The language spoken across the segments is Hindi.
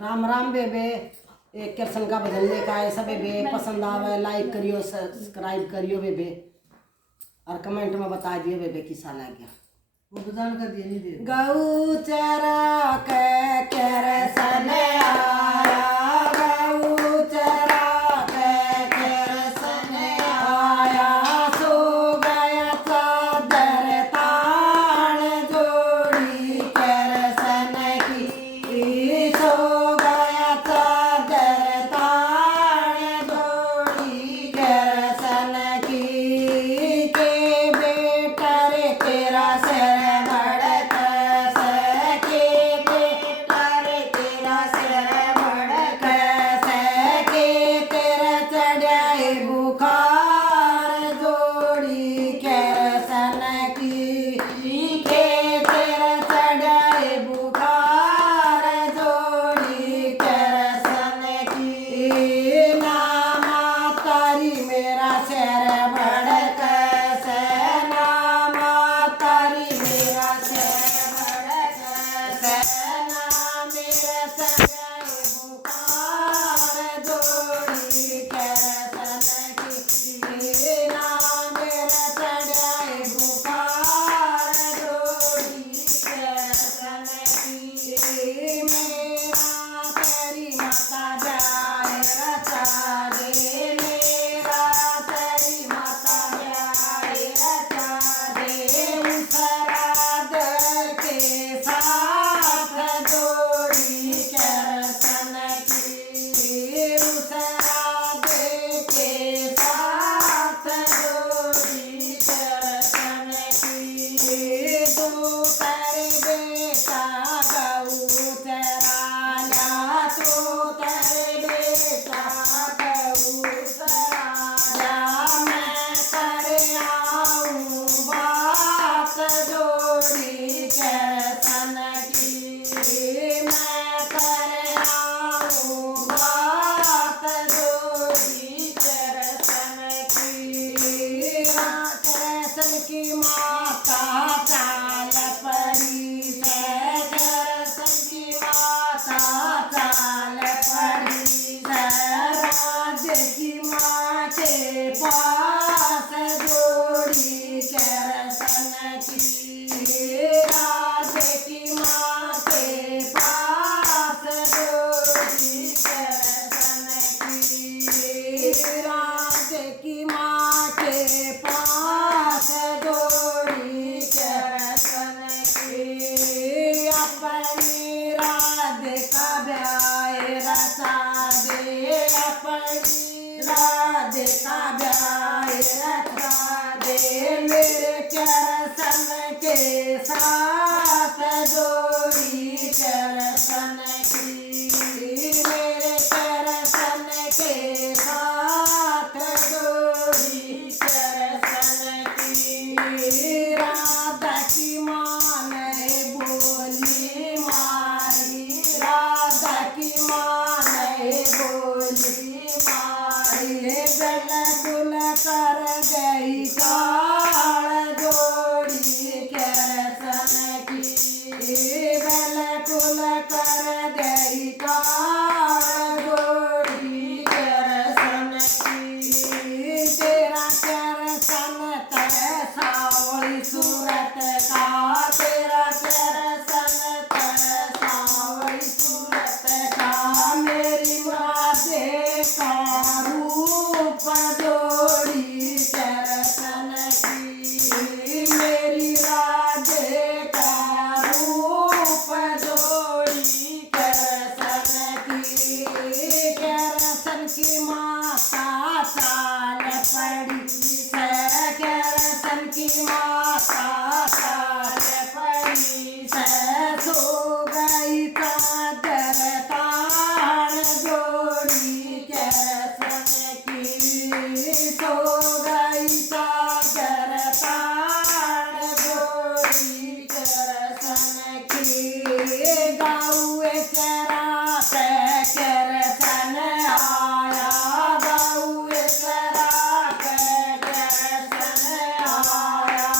राम राम बेबे। एक कृष्ण का भजन लेकर आए सब बेबे। पसंद आवे लाइक करियो, सब्सक्राइब करियो बेबे, और कमेंट में बता दियो बेबे किसा लग गया। वो तो जान कर दिए नहीं दे। गौ चरा के कृष्ण आया, गौ चरा के कृष्ण आया, सो गया चादर तान जोड़ी कृष्ण की, सो गया चादर तान जोड़ी कृष्ण की, के बेटा रे तेरा सिर की माता चाल पड़ी से, कृष्ण की माता चाल पड़ी से, राज्य की माँ के पास जोड़ी कृष्ण की, राज्य की माँ के पास जोड़ी कृष्ण की, राज्य की माँ के पास जोड़ी कृष्ण की, अपनी राधिका ब्याह रचा दे, अपनी राधिका ब्याह रचा दे, मेरे कृष्ण के साथ जोड़ी कृष्ण की, मेरे कृष्ण के साथ जोड़ी कृष्ण की, राधा की माँ ने बोली मारी, राधा की माँ ने बोली मारी, बिल्कुल कर गई काल जोड़ी कृष्ण की, बिल्कुल कर गई काल जोड़ी कृष्ण की, तेरा कृष्ण तेरे सावली सूरत का, तेरा कृष्ण तेरे सावली सूरत का, मेरी राधे का रूप जोड़ी कृष्ण की, मेरी राधे का रूप जोड़ी कृष्ण की, कृष्ण की माता चाल पड़ी से, कृष्ण की माता चाल पड़ी से, सो गई चादर तान जोड़ी कृष्ण की, सो गई चादर तान जोड़ी कृष्ण की, गौ चरा के कृष्ण आया, गौ चरा के कृष्ण आया,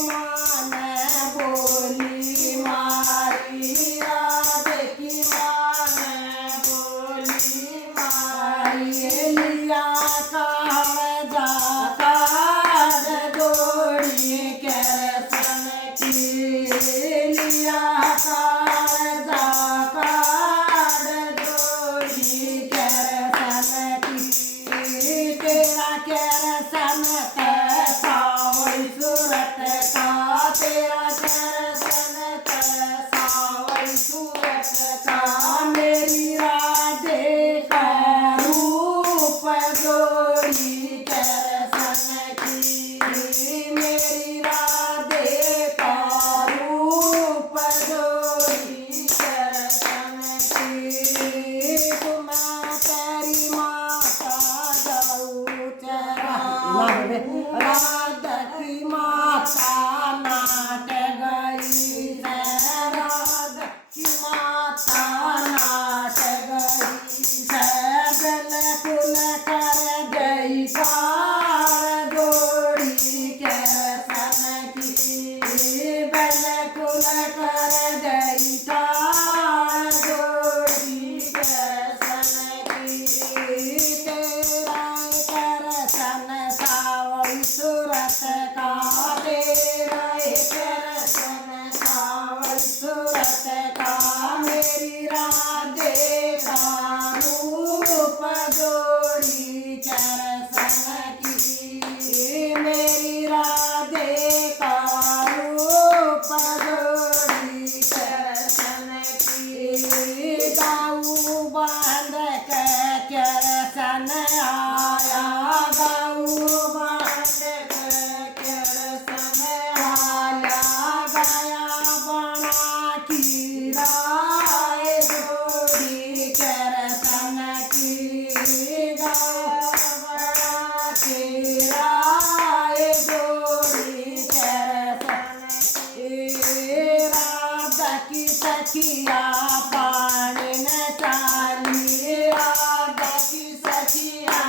माँ ने बोली मारी राधे की माँ ने बोली मारी लिया काल जाता जोड़ी करसन की लिया काल जाता जोड़ी करसन की तेरा करसन सावई सूरत का तेरा करसन सावई सूरत का मेरी राधे का रूप जोड़ी करसन की मेरी राधे का रूप जोड़ी करसन की तुम तेरी माता जाऊ चरा राधा की माता नाट गई है राधा की माता नाट गई है बिल्कुल कर गई कार जोड़ी करसन की बिल्कुल कर गई कार जोड़ी करसन की तेरा करसन सावई सूरत का तेरा करसन सावई सूरत का मेरी राधे का रूप जोड़ी करसन की मेरी राधे का रूप जोड़ी करसन की गाऊ बांध के करसन आया गाऊ बांध के करसन आया गया बना की राय जोड़ी करसन की गया बना की राय जोड़ी करसन की राधा की सखिया पानी न चाली राधा की सखिया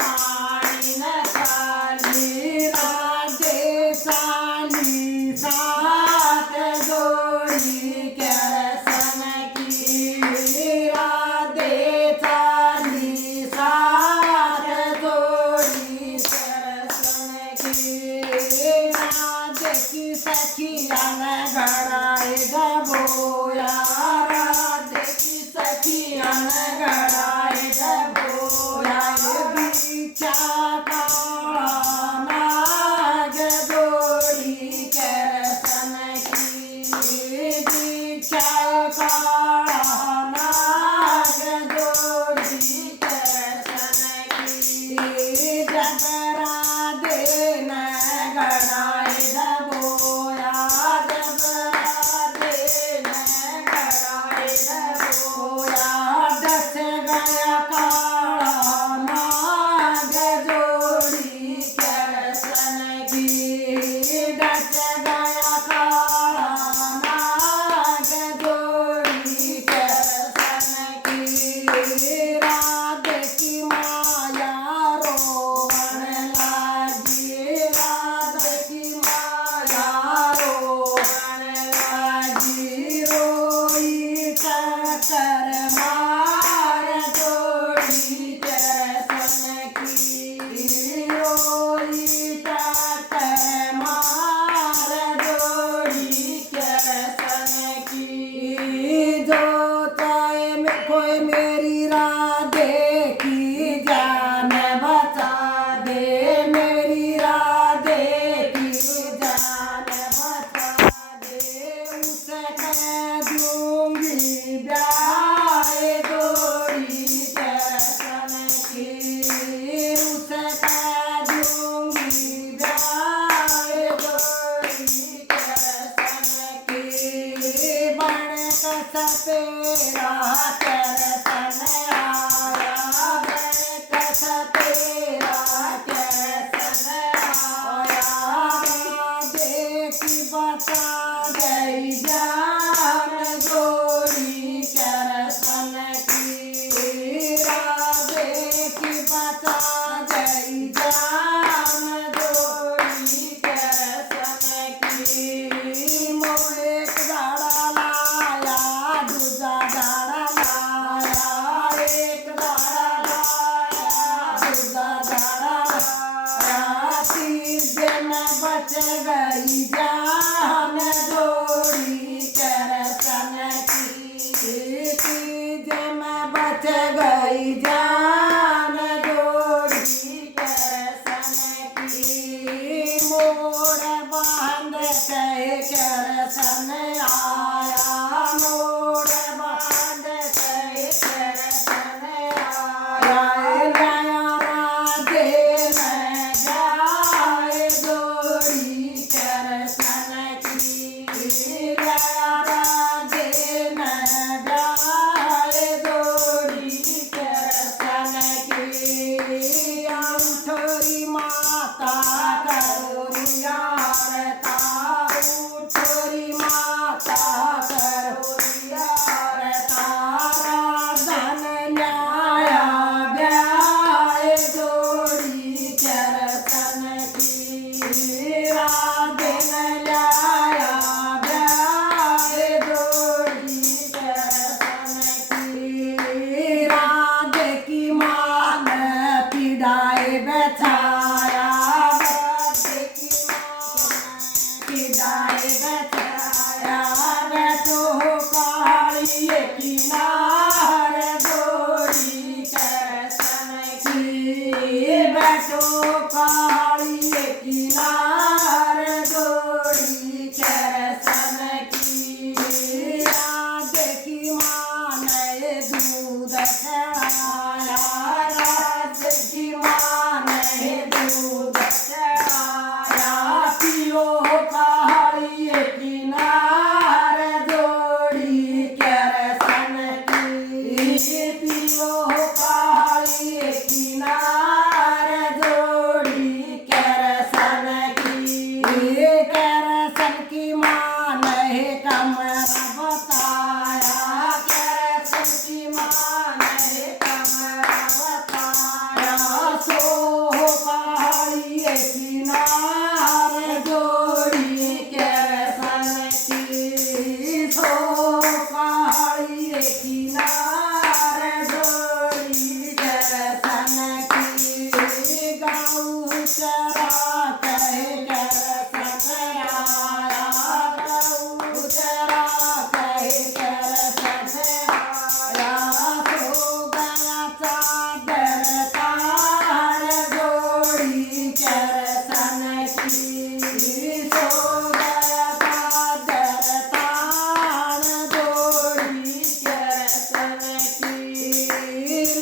पानी न चाली राधे साली साथ जोड़ी करसन की राधे साली साथ जोड़ी करसन की राधे की सखिया न गड़ाए दबोया राधे की सखिया न गड़ाए दबोया बीचा काला नाग जोड़ी करसन की बीचा काला नाग जोड़ी करसन की जगरा दे न गड़ाए दबोया जगरा जे मैं बच गई जान जोड़ी करसन की जे मैं बच गई जान जोड़ी करसन की मोड़ बांध के करसन आया मोड़ बांध के करसन आया लाया राधे में जाए जोड़ी करसन की लाया राधे में जाए जोड़ी करसन की अंठोरी माता करोरिया रता छोरी माता करोरिया तारा धन न्याया ब्याय जोड़ी करसन की राधन न्याया ब्याय जोड़ी करसन की राधे की मान पिडाए बैठाया राधे की मान पिडाए बैठाया बैठो कालिए किनार जोड़ी करसन की बैठो कालिए किनार जोड़ी करसन की राधे की मान दूध चढ़ाया राधे की मान दूध चढ़ाया पियो कालिए किनार जोड़ी करसन की पियो कालिए किनार जोड़ी करसन की मान कमर बताया करसन की मान कमर बताया सो कालिए किनार जोड़ी करसन की सो कालिए किनार जोड़ी करसन की गौ चरा कहे करसन आया गौ चरा कहे करसन आया सो गया चादर तार जोड़ी करसन की सो गया चादर तार जोड़ी करसन की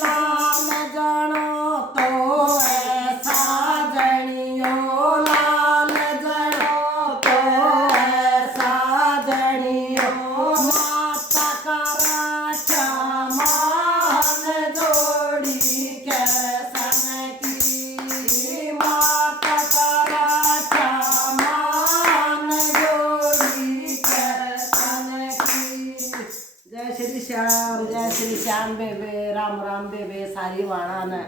लाल जनो तो ऐसा जनियो लाल जनो तो ऐसा जनियो माता का राजा मान जोड़ी करसन की माता का राजा मान जोड़ी करसन की जय श्री श्याम बेबे राम राम बेबे सारी वाणा ने